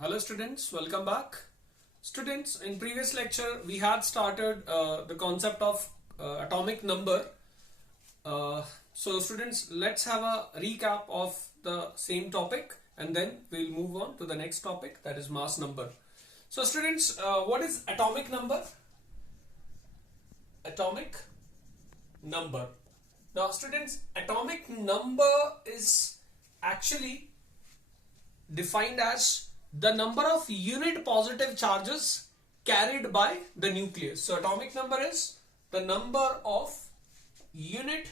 Hello students, welcome back. Students, in previous lecture we had started the concept of atomic number. So students, let's have a recap of the same topic and then we'll move on to the next topic, that is mass number. So students, what is atomic number? Atomic number. Now students, atomic number is actually defined as the number of unit positive charges carried by the nucleus. So atomic number is the number of unit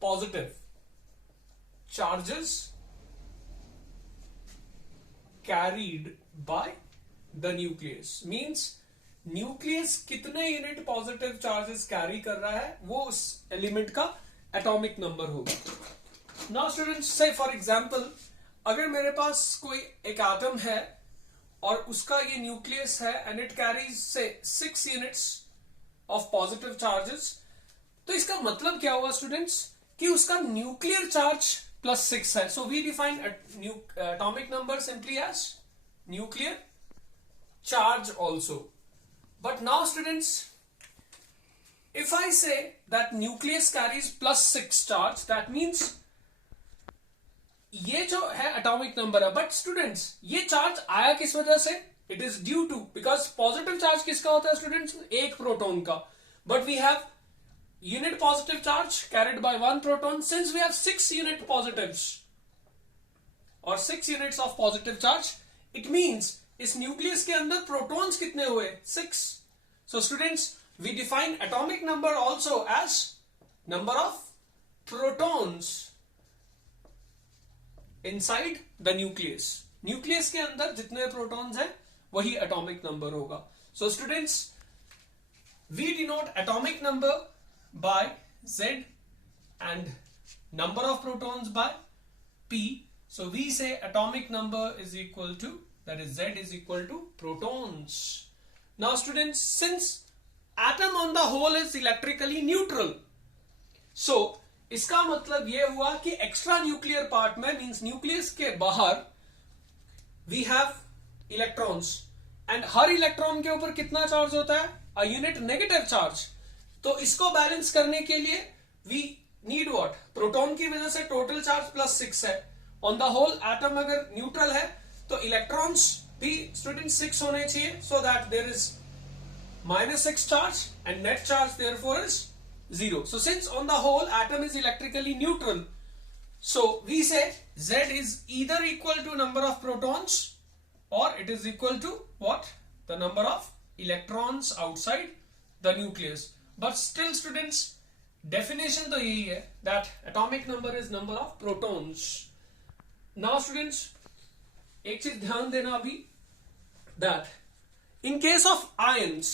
positive charges carried by the nucleus. Means nucleus कितने unit positive charges carry कर रहा है वो उस element का atomic number होगा. Now students, से for example अगर मेरे पास कोई एक एटम है और उसका ये न्यूक्लियस है एंड इट कैरीज से 6 यूनिट्स ऑफ पॉजिटिव चार्जेस, तो इसका मतलब क्या हुआ स्टूडेंट्स कि उसका न्यूक्लियर चार्ज +6 है. So we define atomic number simply as nuclear charge also. But now students, if I say that nucleus carries +6 charge, that means ये जो है एटॉमिक नंबर है. बट स्टूडेंट्स, ये चार्ज आया किस वजह से? It is due to, because positive charge किसका होता है स्टूडेंट्स? एक प्रोटॉन का. But we have unit positive charge carried by 1 proton. Since we have 6 unit positives और 6 units of positive charge, it means इस न्यूक्लियस के अंदर प्रोटॉन्स कितने हुए? 6. So students, we define atomic number also as number of protons inside the nucleus. Nucleus के अंदर जितने protons हैं वही एटॉमिक नंबर होगा. So students, we denote atomic number by Z and number of protons by P. So we say atomic number is equal to, that is Z is equal to protons. Now students, since atom on the whole is electrically neutral, so इसका मतलब ये हुआ कि extra nuclear part में, means nucleus के बाहर, we have electrons and हर electron के ऊपर कितना चार्ज होता है? A unit negative charge. तो इसको बैलेंस करने के लिए वी नीड व्हाट? प्रोटॉन की वजह से टोटल चार्ज +6 है. ऑन द होल एटम अगर न्यूट्रल है तो इलेक्ट्रॉन्स भी स्टूडेंट 6 होने चाहिए, so that there is -6 charge and net charge therefore is 0. So since on the whole atom is electrically neutral, so we say Z is either equal to number of protons or it is equal to what? The number of electrons outside the nucleus. But still students, definition तो यही है that atomic number is number of protons. Now students, एक चीज ध्यान देना अभी, that in case of ions,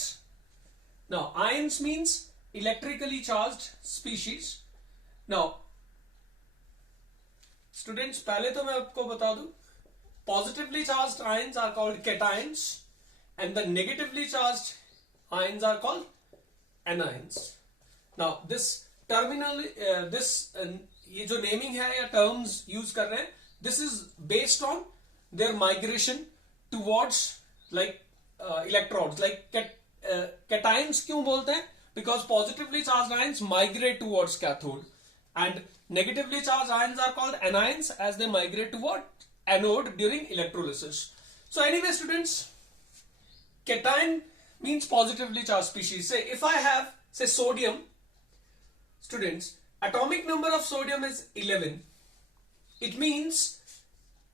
now ions means electrically charged species. Now students, पहले तो मैं आपको बता दूं, positively charged ions are called cations and the negatively charged ions are called anions. Now this terminal ये जो नेमिंग है या टर्म्स यूज कर रहे हैं, this is based on their migration towards like electrodes. Like cations क्यों बोलते हैं? Because positively charged ions migrate towards cathode and negatively charged ions are called anions as they migrate toward anode during electrolysis. So anyway students, cation means positively charged species. Say if I have, say, sodium, students, atomic number of sodium is 11. It means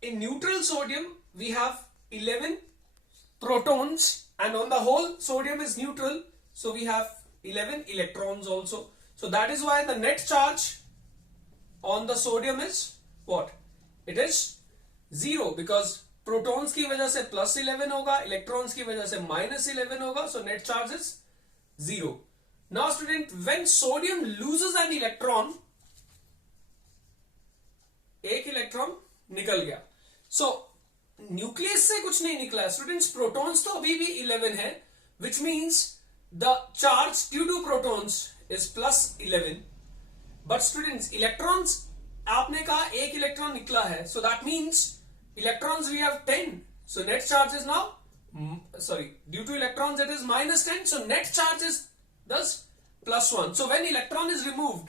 in neutral sodium we have 11 protons and on the whole sodium is neutral, so we have 11 electrons also. So that is why the net charge on the sodium is what? It is 0, because protons की वजह से +11 होगा, electrons की वजह से -11 होगा, so net charge is 0. Now student, when sodium loses an electron, एक electron निकल गया. So न्यूक्लियस से कुछ नहीं निकला है स्टूडेंट्स, प्रोटॉन्स तो अभी भी 11 है, which means the charge due to protons is +11. But students, electrons आपने कहा एक इलेक्ट्रॉन निकला है, so that means electrons we have 10. So net charge is now, due to electrons it is minus 10. So net charge is thus plus 1. So when electron is removed,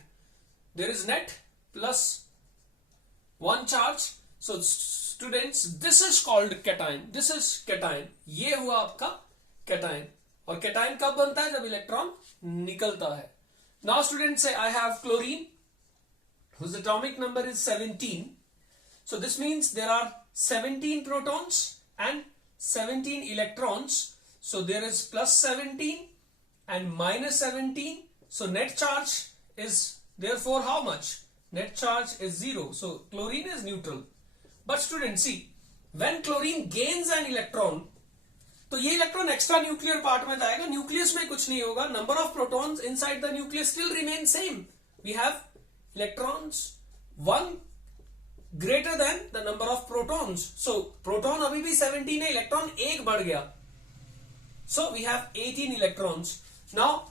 there is net plus 1 charge. So students, this is called cation. This is cation. ये हुआ आपका cation. और cation कब बनता है? जब electron निकलता है. Now students, say I have chlorine whose atomic number is 17. So this means there are 17 protons and 17 electrons. So there is plus 17 and minus 17. So net charge is therefore how much? Net charge is 0. So chlorine is neutral. But students, see, when chlorine gains an electron, तो ये electron extra nuclear part में जाएगा. Nucleus में कुछ नहीं होगा. Number of protons inside the nucleus still remain same. We have electrons 1 greater than the number of protons. So proton अभी भी 17 है, इलेक्ट्रॉन 1 बढ़ गया. So we have 18 electrons. Now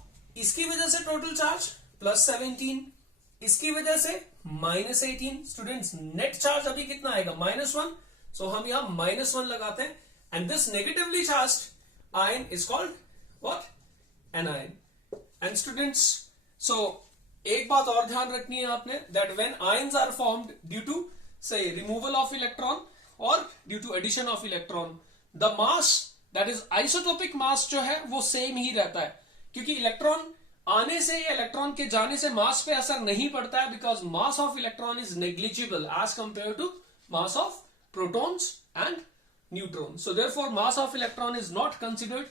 इसकी वजह से टोटल चार्ज प्लस 17, इसकी वजह से माइनस 18. स्टूडेंट्स, नेट चार्ज अभी कितना आएगा? माइनस 1. सो हम यहां माइनस 1 लगाते हैं. And this negatively charged ion is called what? Anion. And students, so एक बात और ध्यान रखनी है आपने, that when ions are formed due to say removal of electron or due to addition of electron, the mass, that is isotopic mass जो है वो सेम ही रहता है. क्योंकि इलेक्ट्रॉन आने से या इलेक्ट्रॉन के जाने से मास पे असर नहीं पड़ता है, because mass of electron is negligible as compare to mass of protons and neutrons. So therefore mass of electron is not considered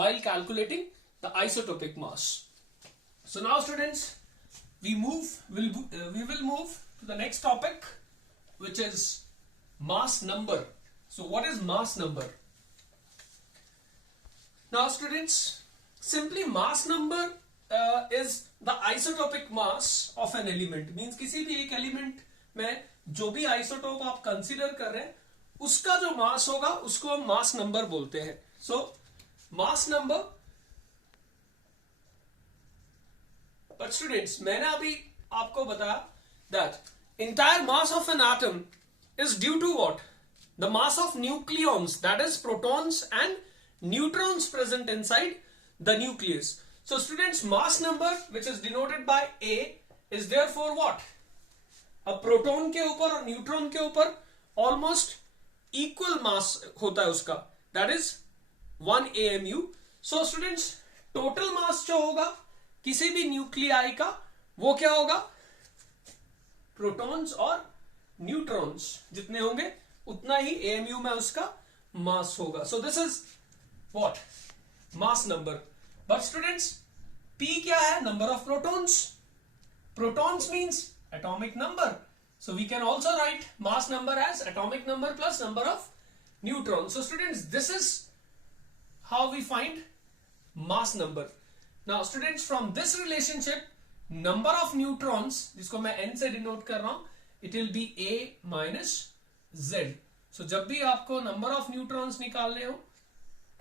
while calculating the isotopic mass. So now students, we will move to the next topic, which is mass number. So what is mass number? Now students, simply mass number is the isotopic mass of an element. Means किसी भी एक element में जो भी isotope आप consider कर रहे हैं, उसका जो मास होगा उसको हम मास नंबर बोलते हैं. So mass number. But students, मैंने अभी आपको बताया that entire mass of an atom is due to what? The mass of nucleons, that is protons and neutrons present inside the nucleus. So students, mass number which is denoted by A is therefore what? अब proton के ऊपर और neutron के ऊपर almost equal मास होता है उसका, that is 1 AMU. So students, total mass जो होगा किसी भी न्यूक्लियाई का, वो क्या होगा? प्रोटॉन्स और न्यूट्रॉन्स जितने होंगे उतना ही AMU में उसका मास होगा. सो this is what? Mass number. But students, P क्या है? Number of protons. Protons means atomic number. So we can also write mass number as atomic number plus number of neutrons. So students, this is how we find mass number. Now students, from this relationship, number of neutrons, जिसको मैं n से denote कर रहा हूं, it will be A minus Z. So जब भी आपको number of neutrons निकालने हो,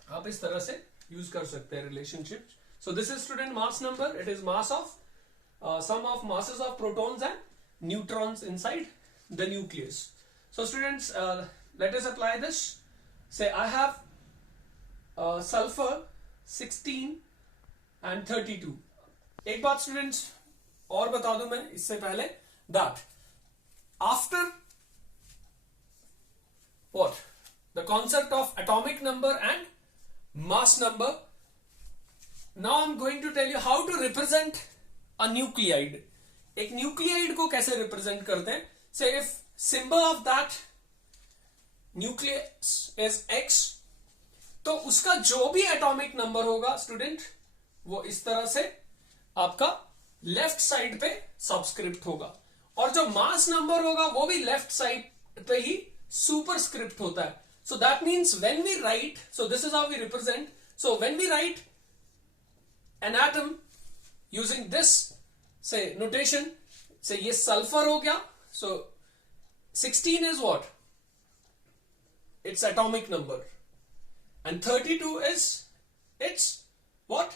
आप इस तरह से use कर सकते हैं relationship. So this is student mass number. It is mass of sum of masses of protons and neutrons inside the nucleus. So students, let us apply this. Say I have sulfur 16 and 32. एक बात students और बता दूं मैं इससे पहले, that after what? The concept of atomic number and mass number, now I'm going to tell you how to represent a nuclide. एक nuclide को कैसे रिप्रेजेंट करते हैं. से if symbol of that nucleus is X, तो उसका जो भी एटॉमिक नंबर होगा स्टूडेंट, वो इस तरह से आपका लेफ्ट साइड पे सबस्क्रिप्ट होगा, और जो मास नंबर होगा वो भी लेफ्ट साइड पे ही सुपरस्क्रिप्ट होता है. So that means when we write, so this is how we represent. So when we write an atom using this say notation, say ये सल्फर हो गया. so 16 is what? Its atomic number, and 32 is its what?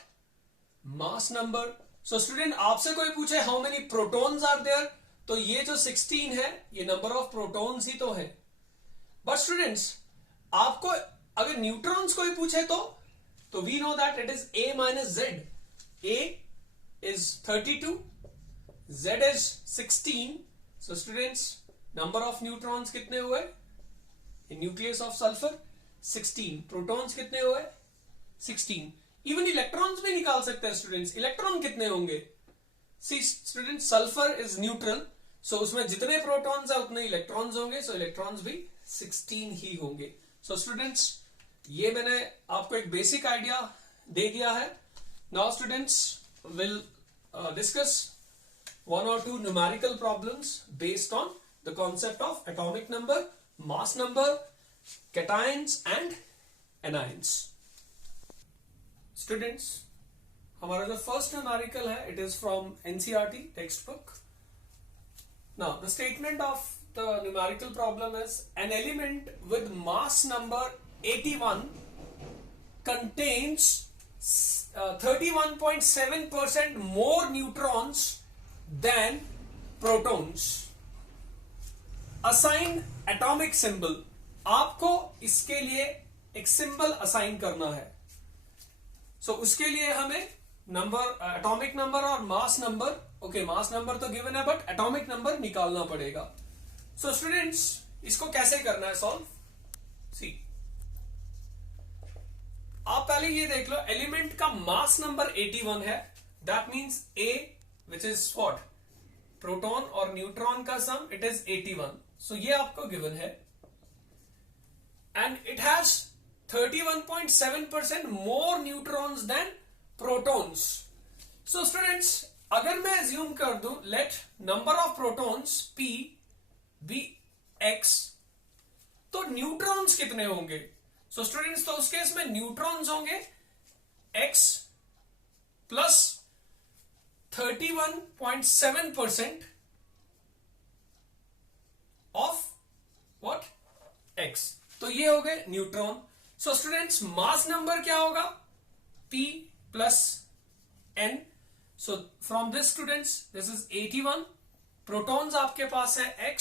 Mass number. so student, आपसे कोई पूछे how many protons are there, तो ये जो 16 है ये number of protons ही तो है. but students, आपको अगर न्यूट्रॉन्स को ही पूछे तो we know that it is a minus Z. a is 32, z is 16. So students, number of neutrons कितने हुए in nucleus of sulfur? 16. Protons कितने हुए? 16. इवन इलेक्ट्रॉन्स भी निकाल सकते हैं स्टूडेंट्स. इलेक्ट्रॉन कितने होंगे? सी स्टूडेंट्स, सल्फर इज न्यूट्रल, सो उसमें जितने प्रोटॉन्स है उतने इलेक्ट्रॉन्स होंगे, सो इलेक्ट्रॉन्स भी 16 ही होंगे. सो स्टूडेंट्स, ये मैंने आपको एक बेसिक आइडिया दे दिया है. Now students will discuss one or two numerical problems based on the concept of atomic number, mass number, cations and anions. Students, हमारा जो first numerical है, it is from NCERT textbook. Now the statement of the numerical problem is an element with mass number 81 contains 31.7% more neutrons than protons. Assign atomic symbol. आपको इसके लिए एक symbol assign करना है. सो उसके लिए हमें नंबर, एटॉमिक नंबर और mass number, okay mass number तो गिवन है बट एटॉमिक नंबर निकालना पड़ेगा. सो स्टूडेंट्स, इसको कैसे करना है सॉल्व? सी, आप पहले ये देख लो, एलिमेंट का मास नंबर 81 है. That means A, which is what? Proton और न्यूट्रॉन का सम, इट इज 81. सो ये आपको गिवन है. And it has 31.7% more neutrons than protons. So students, अगर मैं एज्यूम कर दूं, let number of protons P be X, तो न्यूट्रॉन्स कितने होंगे? सो स्टूडेंट्स, तो उस केस में न्यूट्रॉन्स होंगे X plus 31.7% of what? X. तो ये हो गए न्यूट्रॉन. सो स्टूडेंट्स, मास नंबर क्या होगा? P plus N. So from this students, this is 81. Protons आपके पास है X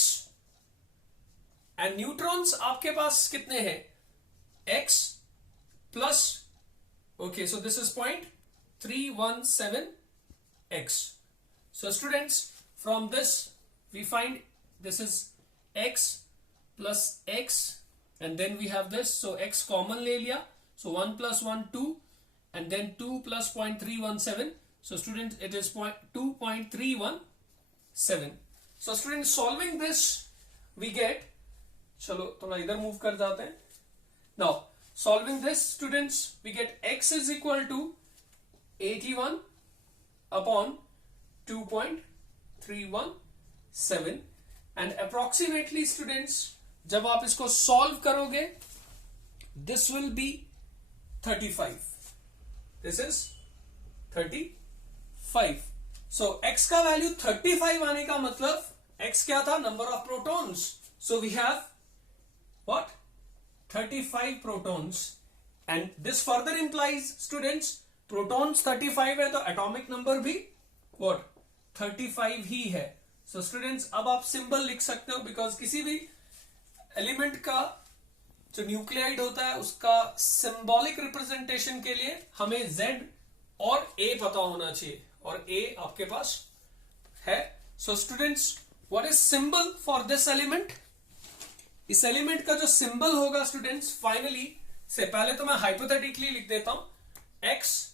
एंड न्यूट्रॉन्स आपके पास कितने हैं? X plus, okay, so this is 0.317 X. So students, from this we find this is X plus X and then we have this, so X common ले लिया, so 1 plus 1 2 and then 2 plus 0.317. So students, it is 2.317. So students, solving this we get, चलो थोड़ा इधर move कर जाते हैं. Now solving this students, we get X is equal to 81 upon 2.317 and approximately students, जब आप इसको solve करोगे, this will be 35. This is 35. So x का वैल्यू 35 आने का मतलब x क्या था? Number of protons. So we have what? 35 protons. And this further implies students, protons 35 है तो एटॉमिक नंबर भी व्हाट 35 ही है. सो स्टूडेंट्स, अब आप सिंबल लिख सकते हो, बिकॉज किसी भी एलिमेंट का जो न्यूक्लियाइड होता है उसका सिंबॉलिक रिप्रेजेंटेशन के लिए हमें Z और A पता होना चाहिए, और A आपके पास है. So students, what is symbol for this element? इस एलिमेंट का जो सिंबल होगा स्टूडेंट्स, फाइनली से पहले तो मैं हाइपोथेटिकली लिख देता हूं, X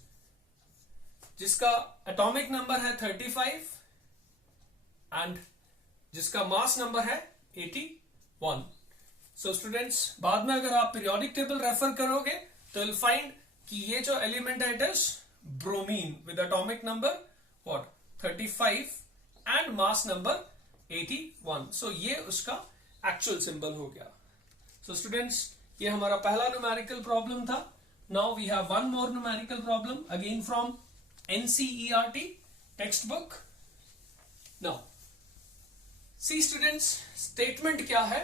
जिसका एटॉमिक नंबर है 35 एंड जिसका मास नंबर है 81. सो स्टूडेंट्स, बाद में अगर आप पीरियोडिक टेबल रेफर करोगे तो विल फाइंड कि ये जो एलिमेंट है it is bromine with atomic number what 35 and mass number 81. सो ये उसका एक्चुअल सिंबल हो गया. सो स्टूडेंट्स, ये हमारा पहला न्यूमेरिकल प्रॉब्लम था. Now we have one more numerical problem again from NCERT textbook. Now, see students, statement क्या है?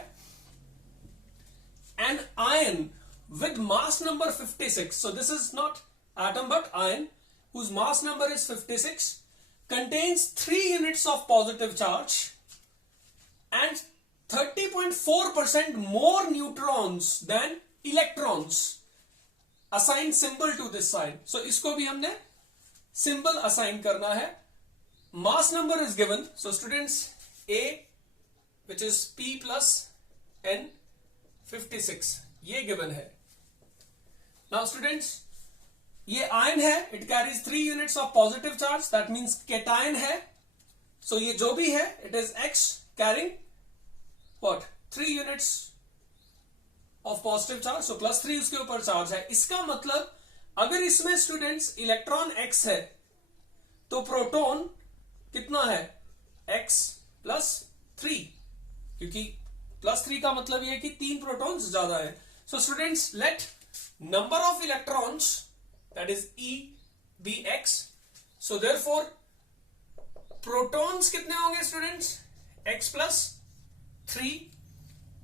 An ion with mass number 56, so this is not atom but ion whose mass number is 56, contains 3 units of positive charge and 30.4% more neutrons than electrons, assign symbol to this sign. So इसको भी हमने symbol assign करना है. Mass number is given. So students A which is P plus N 56 ये given है. Now students ये ion है, it carries 3 units of positive charge, that means cation है. सो ये जो भी है it is X carrying what 3 units of positive charge. So +3 उसके ऊपर चार्ज है. इसका मतलब अगर इसमें स्टूडेंट्स इलेक्ट्रॉन X है तो प्रोटॉन कितना है X +3, क्योंकि +3 का मतलब यह है कि 3 प्रोटॉन्स ज्यादा है. So students let number of electrons that is E be X. So therefore protons कितने होंगे students X +3.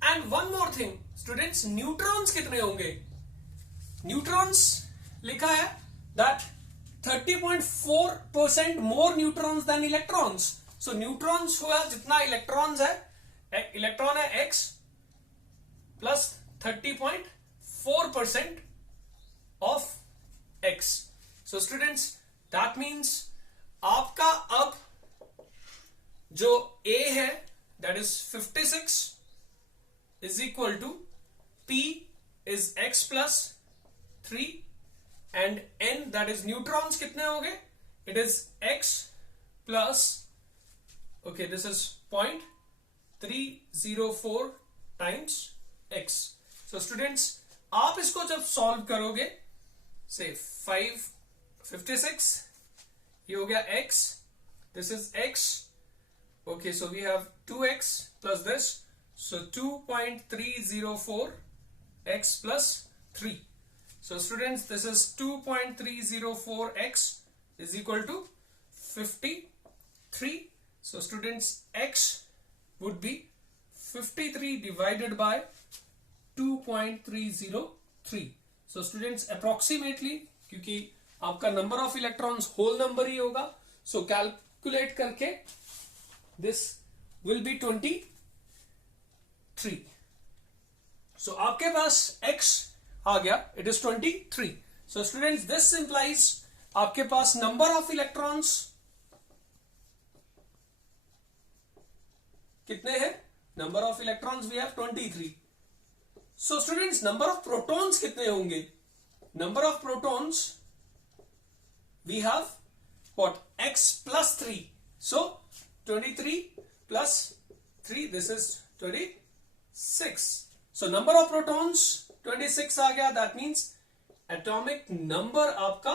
And one more thing students, neutrons कितने होंगे. न्यूट्रॉन्स लिखा है that 30.4% more neutrons than electrons. So neutrons हुआ जितना इलेक्ट्रॉन्स है, electron है X plus 30.4% of X. So students that means आपका अब जो A है that is 56 is equal to P is X +3 and N that is neutrons कितने हो गए, it is X plus okay this is 0.304 times X. so students आप इसको जब सॉल्व करोगे से 556 ये हो गया X, this is X, okay so we have 2X plus this, so 2.304 X plus 3. so students this is 2.304 X is equal to 53. So students X would be 53 divided by 2.303. So students approximately, क्योंकि आपका number of electrons whole number ही होगा, so calculate करके this will be 23. So आपके पास X आ गया, it is 23. So students this implies आपके पास नंबर ऑफ इलेक्ट्रॉन्स कितने हैं, number of electrons we have 23. So students number of protons कितने होंगे, number of protons we have what X +3. So 23 plus 3 this is 26. So number of protons 26 आ गया, that means atomic number आपका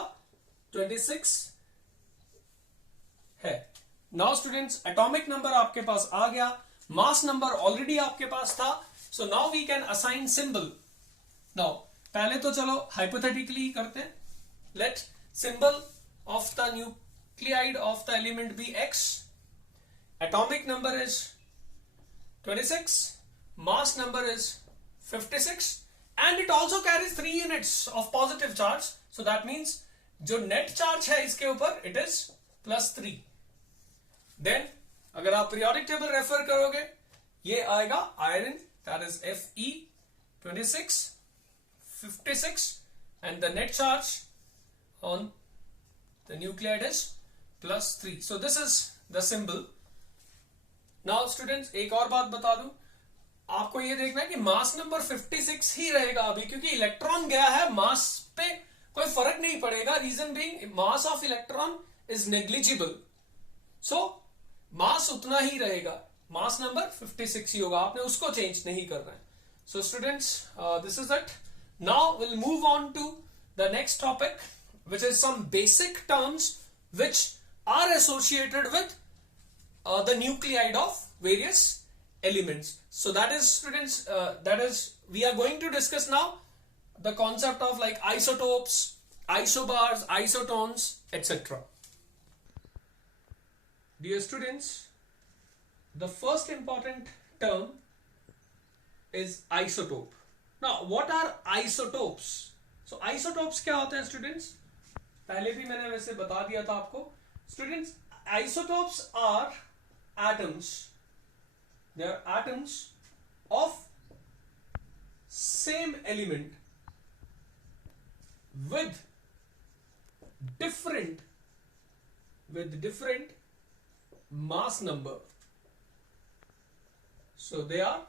26 है. Now students atomic number आपके पास आ गया, mass number already आपके पास था. So now we can assign symbol. Now पहले तो चलो हाइपोथेटिकली करते हैं. Let symbol of the nuclide of the element be X. Atomic number is 26, mass number is 56 and it also carries 3 units of positive charge. So that means जो net charge है इसके ऊपर it is +3. Then अगर आप periodic table refer करोगे ये आएगा iron, that is Fe 26 56 and the net charge on the nuclide is +3. So this is the symbol. Now students एक और बात बता दूं, आपको ये देखना है कि मास नंबर 56 ही रहेगा अभी, क्योंकि इलेक्ट्रॉन गया है, मास पे कोई फर्क नहीं पड़ेगा. Reason being mass of electron is negligible. So mass उतना ही रहेगा, मास नंबर 56 ही होगा, आपने उसको चेंज नहीं करना है. So students this is it. Now will move on to the next topic which is some basic terms which are associated with the nuclide of various elements. So that is students, that is we are going to discuss now the concept of like isotopes, isobars, isotones, etc. Dear students, the first important term is isotope. Now what are isotopes? So isotopes क्या होते हैं students? पहले भी मैंने वैसे बता दिया था आपको. Students, isotopes are atoms. They are atoms of same element with different mass number. So they are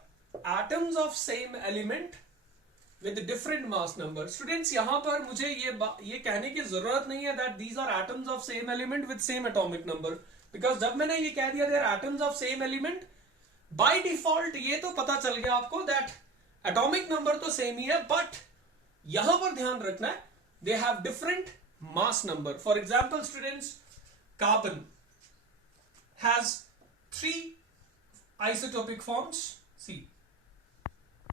atoms of same element with different mass number. Students, यहां पर मुझे ये कहने की जरूरत नहीं है that these are atoms of same element with same atomic number, because जब मैंने ये कह दिया they are atoms of same element, by default ये तो पता चल गया आपको that atomic number तो same ही है, but यहां पर ध्यान रखना है they have different mass number. For example, students, carbon has 3 isotopic forms. See,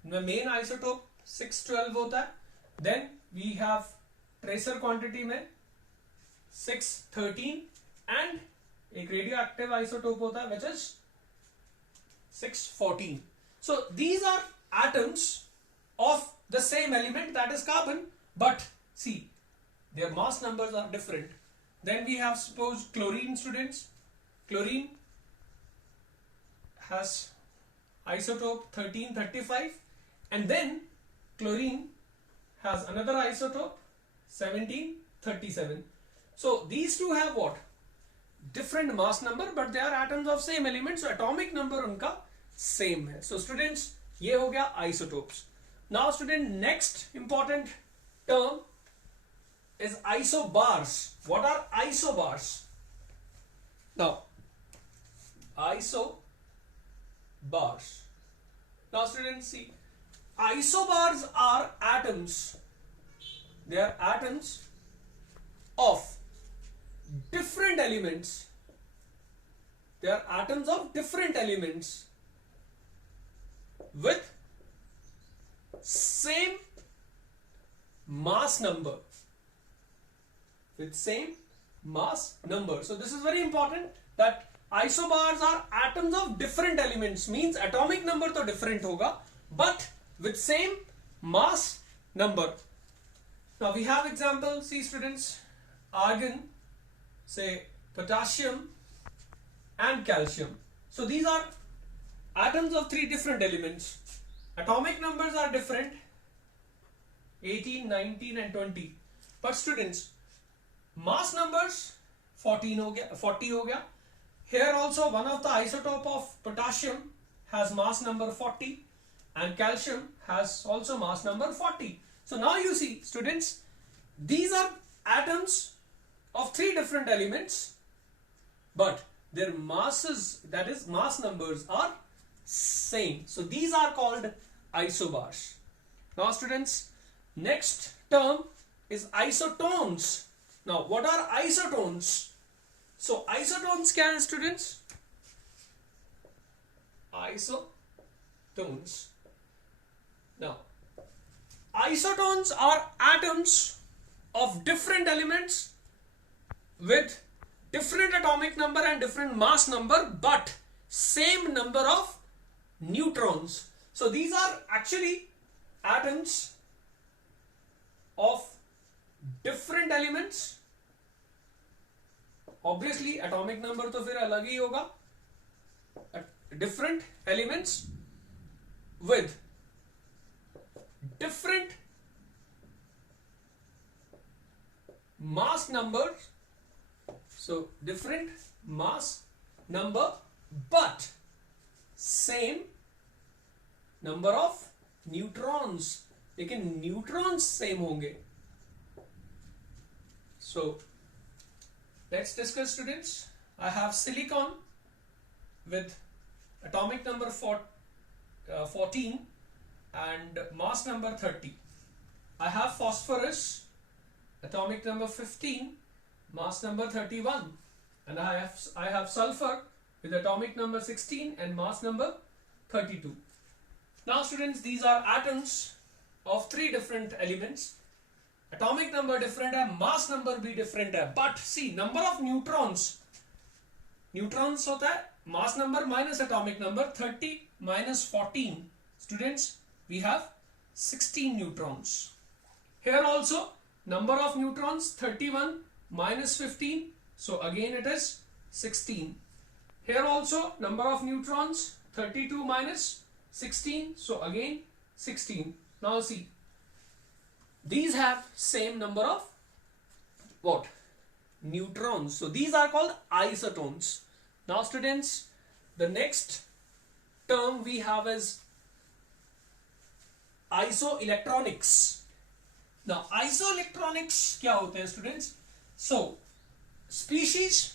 the main isotope 612 होता है, then we have tracer quantity में 613 and एक radioactive isotope होता है which is 614. So these are atoms of the same element, that is carbon, but see, their mass numbers are different. Then we have, suppose, chlorine, students. Chlorine has isotope 1335, and then chlorine has another isotope 1737. So these two have what? Different mass number, but they are atoms of same element, so atomic number उनका same है. So students, ये हो गया isotopes. Now student, next important term is isobars. What are isobars? Now, isobars. Now students, see, isobars are atoms. They are atoms of different elements. They are atoms of different elements with same mass number. With same mass number. So this is very important, that isobars are atoms of different elements, means atomic number तो different होगा, but with same mass number. Now we have example. See students, argon, say potassium and calcium. So these are atoms of 3 different elements. Atomic numbers are different, 18, 19 and 20. But students, mass numbers 40 हो गया. Here also one of the isotope of potassium has mass number 40 and calcium has also mass number 40. So now you see students, these are atoms of 3 different elements, but their masses, that is mass numbers, are same. So these are called isobars. Now students, next term is isotones. Now what are isotones? So isotones क्या है students? Isotones. Now isotones are atoms of different elements with different atomic number and different mass number, but same number of neutrons. So these are actually atoms of different elements. Obviously atomic number तो फिर अलग ही होगा. Different elements with different mass number. So different mass number but same number of neutrons. लेकिन neutrons same होंगे. So let's discuss students. I have silicon with atomic number 14 and mass number 30. I have phosphorus, atomic number 15, mass number 31, and I have sulfur with atomic number 16 and mass number 32. Now students, these are atoms of 3 different elements. Atomic number different है, mass number भी different है, but see number of neutrons होता है mass number minus atomic number. 30 minus 14, students, we have 16 neutrons. Here also number of neutrons 31 minus 15, so again it is 16. Here also number of neutrons 32 minus 16, so again 16. Now see, these have same number of what? Neutrons. So these are called isotones. Now students, the next term we have is isoelectronics. Now isoelectronics क्या होते हैं students? So species,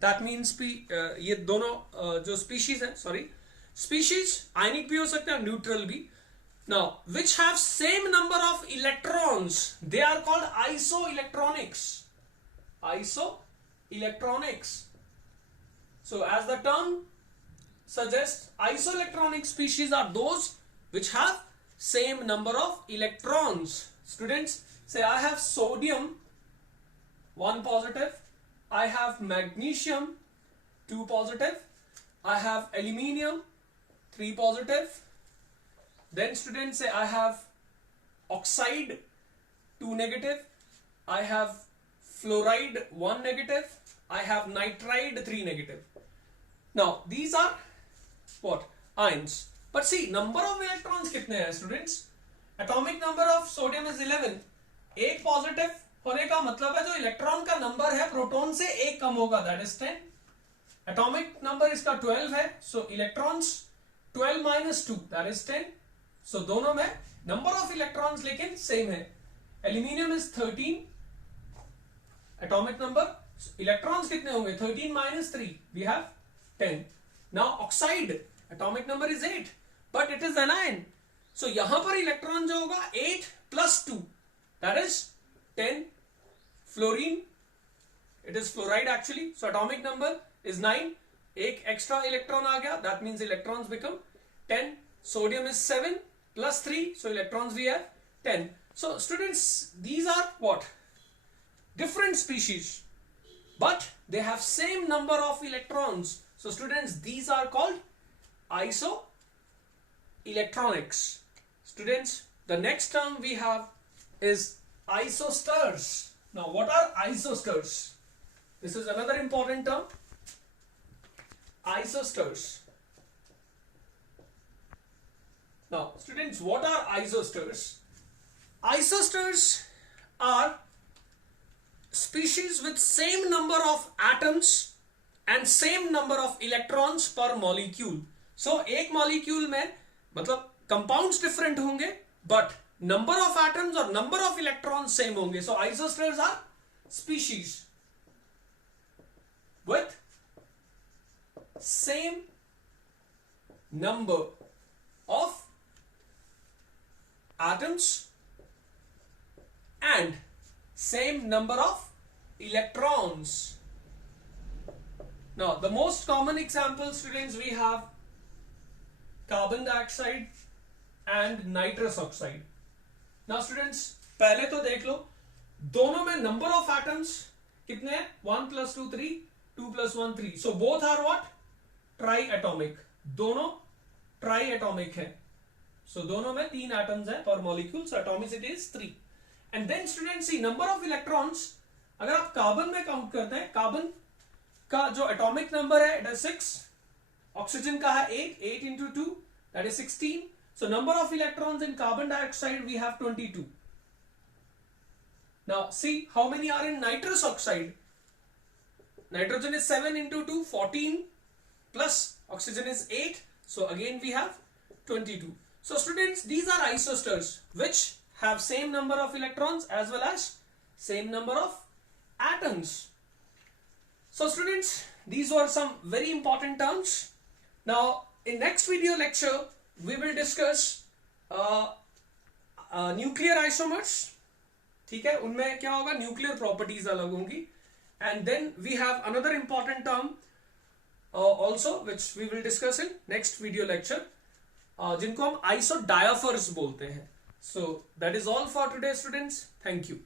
that means ये दोनों जो species है, sorry, species ionic भी हो सकते हैं, neutral भी. Now which have same number of electrons, they are called isoelectronics. Isoelectronics. So as the term suggests, isoelectronic species are those which have same number of electrons. Students, say I have sodium 1 positive, I have magnesium 2 positive, I have aluminium 3 positive. Then students, say I have oxide 2 negative, I have fluoride 1 negative, I have nitride 3 negative. Now these are what? Ions. But see, number of electrons कितने हैं students? Atomic number of sodium is 11. एक positive होने का मतलब है जो electron का number है प्रोटॉन से एक कम होगा, that is 10. एटॉमिक नंबर इसका 12 है, so electrons 12 minus 2, that is 10. So दोनों में नंबर ऑफ इलेक्ट्रॉन्स लेकिन सेम है. Aluminium is 13 atomic number, electrons कितने होंगे? 13 minus 3, we have 10. Now oxide atomic number is 8, but it is anion. So यहां पर इलेक्ट्रॉन जो होगा 8 plus 2, that is 10. Fluorine, it is fluoride actually, so atomic number is 9. एक extra electron आ गया, that means electrons become 10. Sodium is 7 plus 3, so electrons we have 10. So students, these are what? Different species, but they have same number of electrons. So students, these are called isoelectronics. Students, the next term we have is isosters. Now what are isosters? This is another important term. Isosters. Now students, what are isosters? Isosters are species with same number of atoms and same number of electrons per molecule. So एक molecule में मतलब compounds different होंगे, but number of atoms और number of electrons same होंगे. So isosters are species with same number of atoms and same number of electrons. Now the most common example students we have carbon dioxide and nitrous oxide. Now students, पहले तो देख लो दोनों में number of atoms कितने हैं? 1 plus 2 3, 2 plus 1 3. So both are what? Triatomic. दोनों triatomic है. So दोनों में 3 atoms है per molecule. So atomicity is 3. And then students see number of electrons. अगर आप कार्बन में काउंट करते हैं, कार्बन का जो एटॉमिक नंबर है इट इज 6, ऑक्सीजन का है 8 into 2, that is 16. So number of electrons in carbon dioxide we have 22. Now see how many are in nitrous oxide. Nitrogen is 7 into 2, 14, plus oxygen is 8, so again we have 22. So students, these are isosters which have same number of electrons as well as same number of atoms. So students, these were some very important terms. Now in next video lecture we will discuss nuclear isomers. ठीक है, उनमें क्या होगा? Nuclear properties अलग होंगी. And then we have another important term also which we will discuss in next video lecture, जिनको हम isodiaphers बोलते हैं. So that is all for today students. Thank you.